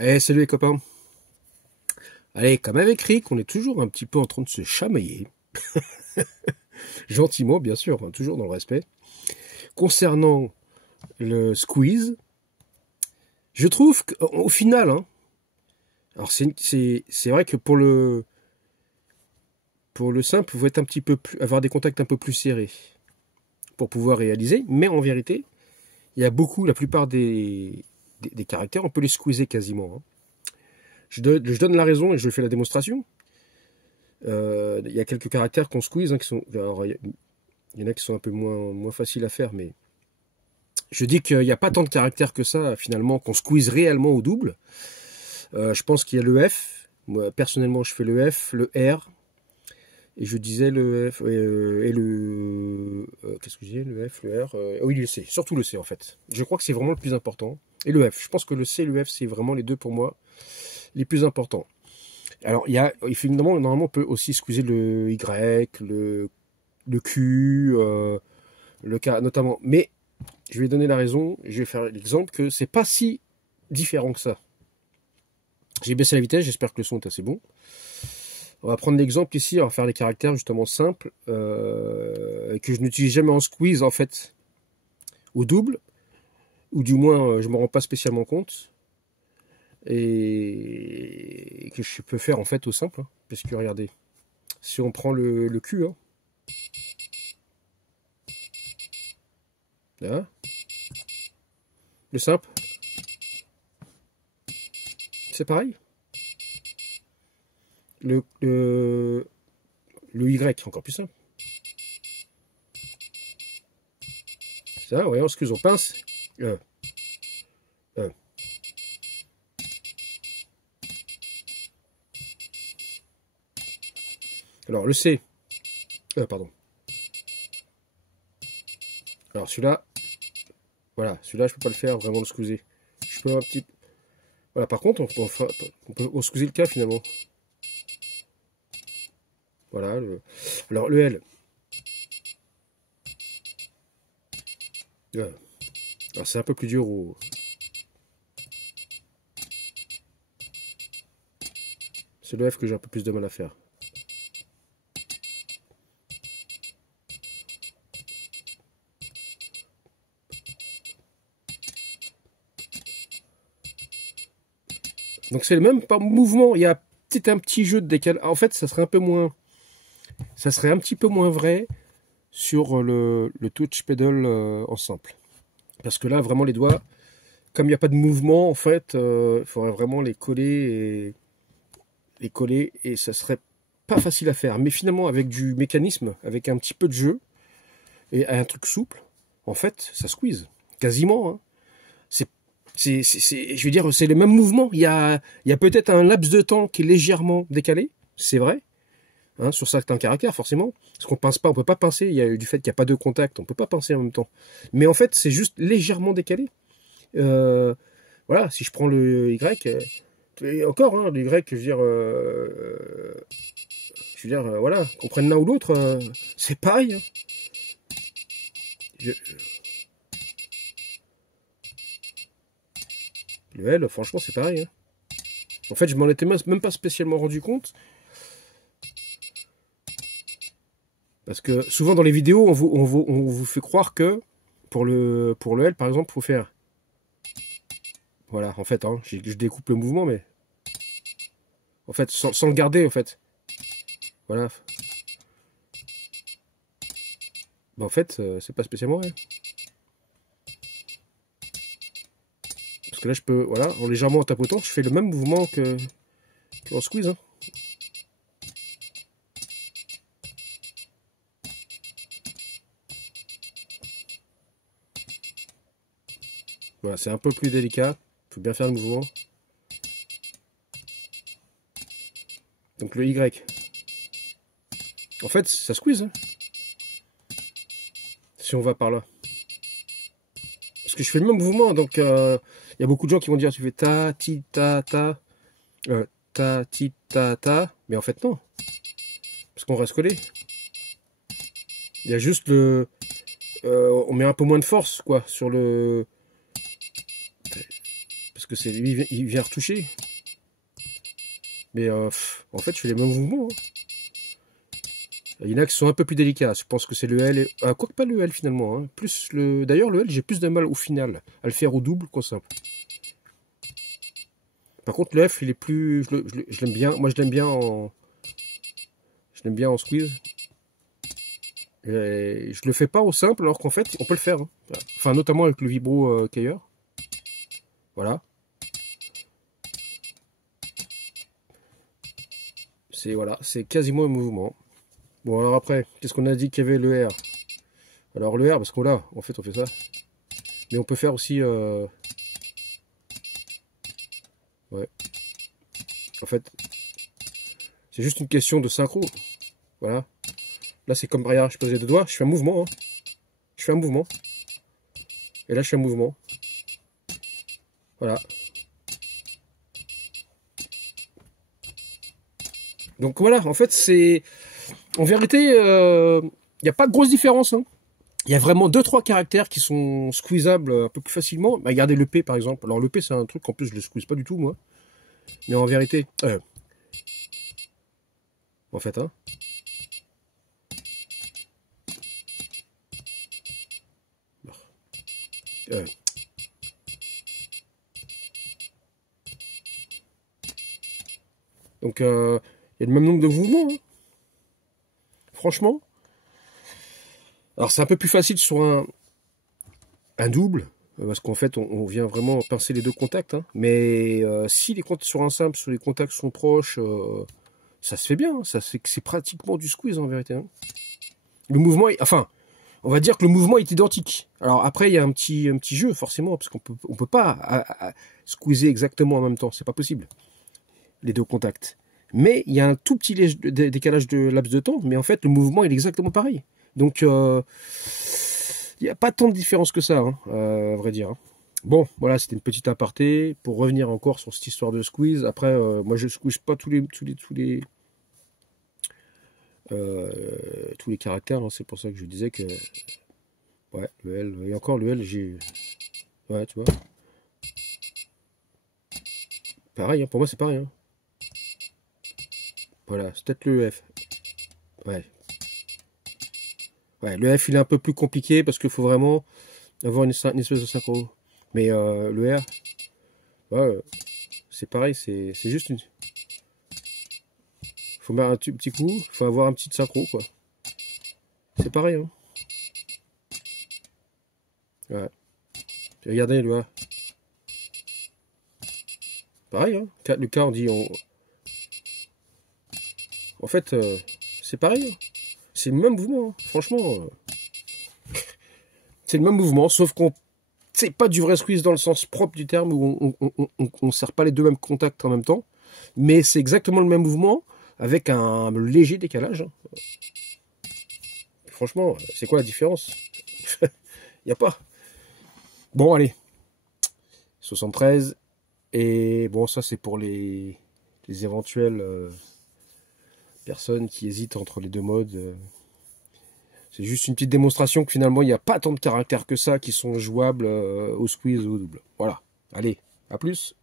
Allez, salut les copains. Allez, comme avec Rick, on est toujours un petit peu en train de se chamailler. Gentiment, bien sûr, hein, toujours dans le respect. Concernant le squeeze, je trouve qu'au final, hein, alors c'est vrai que pour le simple, vous êtes un petit peu plus, avoir des contacts un peu plus serrés pour pouvoir réaliser, mais en vérité, il y a beaucoup, la plupart des caractères, on peut les squeezer quasiment. Hein. Je donne la raison et je fais la démonstration. Il y a quelques caractères qu'on squeeze, hein, qui sont, alors, il y en a qui sont un peu moins faciles à faire, mais je dis qu'il n'y a pas tant de caractères que ça, finalement, qu'on squeeze réellement au double. Je pense qu'il y a le F. Moi, personnellement, je fais le F, le R, et je disais le F, et le... qu'est-ce que je disais? Le F, le R, oui, le C, surtout le C, en fait. Je crois que c'est vraiment le plus important. Et le F, je pense que le C et le F, c'est vraiment les deux, pour moi, les plus importants. Alors, finalement, normalement, on peut aussi squeezer le Y, le Q, le K, notamment. Mais je vais donner la raison, je vais faire l'exemple que c'est pas si différent que ça. J'ai baissé la vitesse, j'espère que le son est assez bon. On va prendre l'exemple ici, on va faire les caractères justement simples, que je n'utilise jamais en squeeze, en fait, au double, ou du moins, je ne me rends pas spécialement compte. Et que je peux faire en fait au simple, hein, parce que regardez, si on prend le Q, hein, là, le simple, c'est pareil. Le Y, encore plus simple. Ça, voyons, excuse, on pince. Alors, le C. Pardon. Alors, celui-là, voilà, celui-là, je peux pas le faire, vraiment le squeezer. Je peux un petit... Voilà, par contre, on peut squeezer le K, finalement. Voilà. Alors, le L. Voilà. Alors, c'est un peu plus dur au... C'est le F que j'ai un peu plus de mal à faire. Donc c'est le même mouvement, il y a peut-être un petit jeu de décalage. En fait, ça serait un petit peu moins vrai sur le touch pedal en simple. Parce que là, vraiment les doigts, comme il n'y a pas de mouvement, en fait, il faudrait vraiment les coller et ça serait pas facile à faire. Mais finalement, avec du mécanisme, avec un petit peu de jeu et un truc souple, en fait, ça squeeze quasiment. Hein. Je veux dire, c'est le même mouvement. Il y a peut-être un laps de temps qui est légèrement décalé, c'est vrai, hein, sur certains caractères, forcément. Parce qu'on pince pas, on peut pas pincer, il y a du fait qu'il n'y a pas de contact, on peut pas pincer en même temps. Mais en fait, c'est juste légèrement décalé. Voilà, si je prends le Y, et encore, hein, le Y, je veux dire, voilà, qu'on prenne l'un ou l'autre, c'est pareil. Hein. Le L, franchement, c'est pareil. Hein. En fait, je m'en étais même pas spécialement rendu compte. Parce que souvent dans les vidéos, on vous fait croire que pour le L, par exemple, il faut faire... Voilà, en fait, hein, je découpe le mouvement, mais... En fait, sans le garder, en fait. Voilà. Ben, en fait, c'est pas spécialement vrai. Parce que là, je peux... Voilà, en légèrement en tapotant, je fais le même mouvement que en squeeze. Hein. Voilà, c'est un peu plus délicat. Il faut bien faire le mouvement. Donc le Y. En fait, ça squeeze. Hein. Si on va par là. Parce que je fais le même mouvement. Donc, il y a beaucoup de gens qui vont dire, tu fais ta, ti, ta, ta. Ta, ti, ta, ta. Mais en fait, non. Parce qu'on reste collé. Il y a juste le... on met un peu moins de force, quoi, sur le... que c'est lui, il vient retoucher. Mais en fait, je fais les mêmes mouvements. Hein. Il y en a qui sont un peu plus délicats. Je pense que c'est le L. Et... quoique pas le L finalement. Hein. Plus le... D'ailleurs, le L, j'ai plus de mal au final à le faire au double qu'au simple. Par contre, le F, il est plus... Je l'aime bien. Moi, je l'aime bien en... Je l'aime bien en squeeze. Et je le fais pas au simple, alors qu'en fait, on peut le faire. Hein. Enfin, notamment avec le vibro cailleur. Voilà. Voilà, c'est quasiment un mouvement. Bon, alors après, qu'est-ce qu'on a dit qu'il y avait le R? Alors le R, parce qu'on l'a, en fait, on fait ça. Mais on peut faire aussi... Ouais. En fait, c'est juste une question de synchro. Voilà. Là, c'est comme, regarde, je pose les deux doigts, je fais un mouvement. Hein. Je fais un mouvement. Et là, je fais un mouvement. Voilà. Donc voilà, en fait, c'est... En vérité, il n'y a pas de grosse différence. Hein. Il y a vraiment 2-3 caractères qui sont squeezables un peu plus facilement. Bah, regardez le P, par exemple. Alors, le P, c'est un truc qu'en plus, je le squeeze pas du tout, moi. Mais en vérité... en fait, hein. Donc, il y a le même nombre de mouvements. Hein. Franchement. Alors, c'est un peu plus facile sur un double. Parce qu'en fait, on vient vraiment pincer les deux contacts. Hein. Mais si les contacts sur un simple, sur les contacts sont proches, ça se fait bien. Hein. C'est pratiquement du squeeze en vérité. Hein. Le mouvement, enfin, on va dire que le mouvement est identique. Alors après, il y a un petit jeu forcément, parce on peut pas squeezer exactement en même temps. C'est pas possible. Les deux contacts. Mais il y a un tout petit décalage de laps de temps. Mais en fait, le mouvement est exactement pareil. Donc, il n'y a pas tant de différence que ça, hein, à vrai dire. Hein. Bon, voilà, c'était une petite aparté pour revenir encore sur cette histoire de squeeze. Après, moi, je squeeze pas tous les caractères. Hein. C'est pour ça que je disais que, ouais, le L et encore le L, j'ai, ouais, tu vois. Pareil, hein, pour moi, c'est pareil. Hein. Voilà, c'est peut-être le F. Ouais. Ouais, le F, il est un peu plus compliqué parce qu'il faut vraiment avoir une espèce de synchro. Mais le R, ouais, c'est pareil, c'est juste une... Faut mettre un petit coup, faut avoir un petit synchro, quoi. C'est pareil, hein. Ouais. Puis regardez, le A. Pareil, hein. Le K, on dit... En fait, c'est pareil. Hein. C'est le même mouvement, hein. Franchement. C'est le même mouvement, sauf qu'on... C'est pas du vrai squeeze dans le sens propre du terme, où on ne serre pas les deux mêmes contacts en même temps. Mais c'est exactement le même mouvement, avec un léger décalage. Hein. Franchement, c'est quoi la différence? Il n'y a pas. Bon, allez. 73. Et bon, ça, c'est pour les éventuelles personnes qui hésitent entre les deux modes. C'est juste une petite démonstration que finalement, il n'y a pas tant de caractères que ça qui sont jouables au squeeze ou au double. Voilà. Allez, à plus.